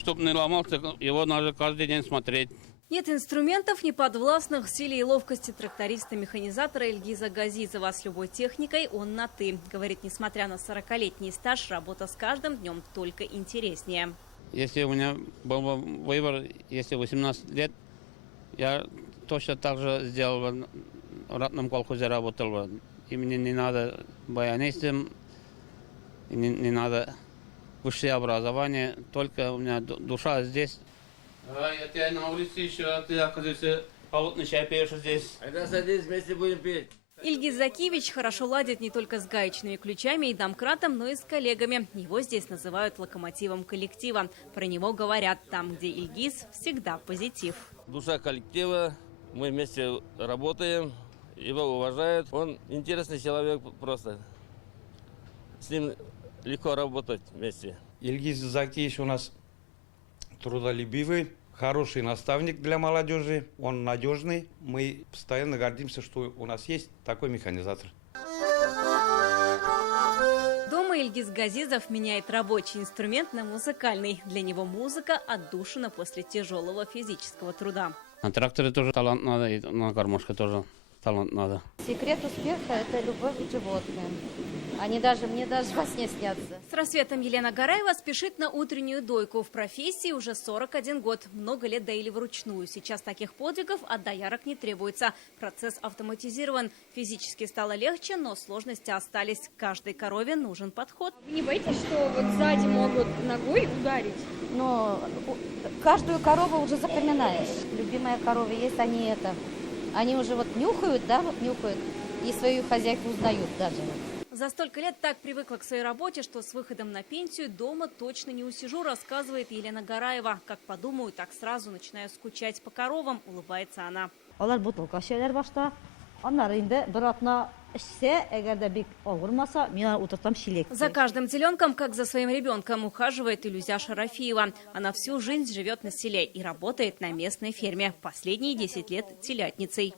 Чтобы не ломался, его надо каждый день смотреть. Нет инструментов, не подвластных силе и ловкости тракториста-механизатора Ильгиза Газизова. С любой техникой он на «ты». Говорит, несмотря на 40-летний стаж, работа с каждым днем только интереснее. Если у меня был бы выбор, если 18 лет, я точно так же сделал бы, в ратном колхозе работал бы. И мне не надо баянистом, не надо высшее образование, только у меня душа здесь. Я тебя на улице еще, а ты, оказывается, холодный чай пьешь здесь. Тогда садись, вместе будем петь. Ильгиз Закиевич хорошо ладит не только с гаечными ключами и домкратом, но и с коллегами. Его здесь называют локомотивом коллектива. Про него говорят, там, где Ильгиз, всегда позитив. Душа коллектива, мы вместе работаем, его уважают. Он интересный человек просто. С ним легко работать вместе. Ильгиз Закиевич у нас трудолюбивый, хороший наставник для молодежи, он надежный. Мы постоянно гордимся, что у нас есть такой механизатор. Дома Ильгиз Газизов меняет рабочий инструмент на музыкальный. Для него музыка отдушина после тяжелого физического труда. На тракторе тоже талант надо, и на гармошке тоже талант надо. Секрет успеха – это любовь к животным. Мне даже во сне снятся. С рассветом Елена Гараева спешит на утреннюю дойку. В профессии уже 41 год. Много лет доили вручную. Сейчас таких подвигов от доярок не требуется. Процесс автоматизирован. Физически стало легче, но сложности остались. Каждой корове нужен подход. Вы не боитесь, что вот сзади могут ногой ударить? Но каждую корову уже запоминаешь. Любимая корова есть, они уже вот нюхают, и свою хозяйку узнают даже. За столько лет так привыкла к своей работе, что с выходом на пенсию дома точно не усижу, рассказывает Елена Гараева. Как подумаю, так сразу начинаю скучать по коровам, улыбается она. За каждым теленком, как за своим ребенком, ухаживает Илюзя Шарафиева. Она всю жизнь живет на селе и работает на местной ферме. Последние 10 лет телятницей.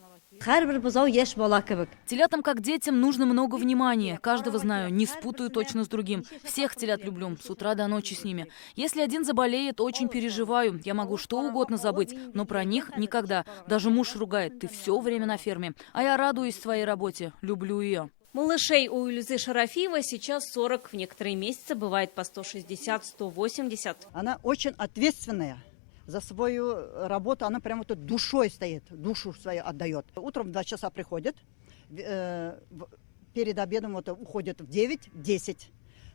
Телятам, как детям, нужно много внимания. Каждого знаю, не спутаю точно с другим. Всех телят люблю, с утра до ночи с ними. Если один заболеет, очень переживаю. Я могу что угодно забыть, но про них никогда. Даже муж ругает, ты все время на ферме. А я радуюсь своей работе, люблю ее. Малышей у Илюзы Шарафиева сейчас 40. В некоторые месяцы бывает по 160-180. Она очень ответственная. За свою работу она прямо тут душой стоит, душу свою отдает. Утром в 2 часа приходит, перед обедом уходит в 9-10.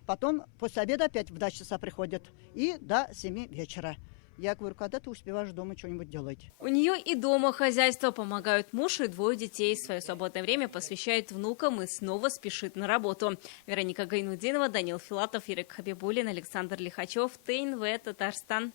Потом после обеда опять в 2 часа приходит и до 7 вечера. Я говорю, когда ты успеваешь дома что-нибудь делать? У нее и дома хозяйство, помогают муж и 2 детей. Свое свободное время посвящает внукам и снова спешит на работу. Вероника Гайнудинова, Данил Филатов, Ирек Хабибуллин, Александр Лихачев, ТНВ, Татарстан.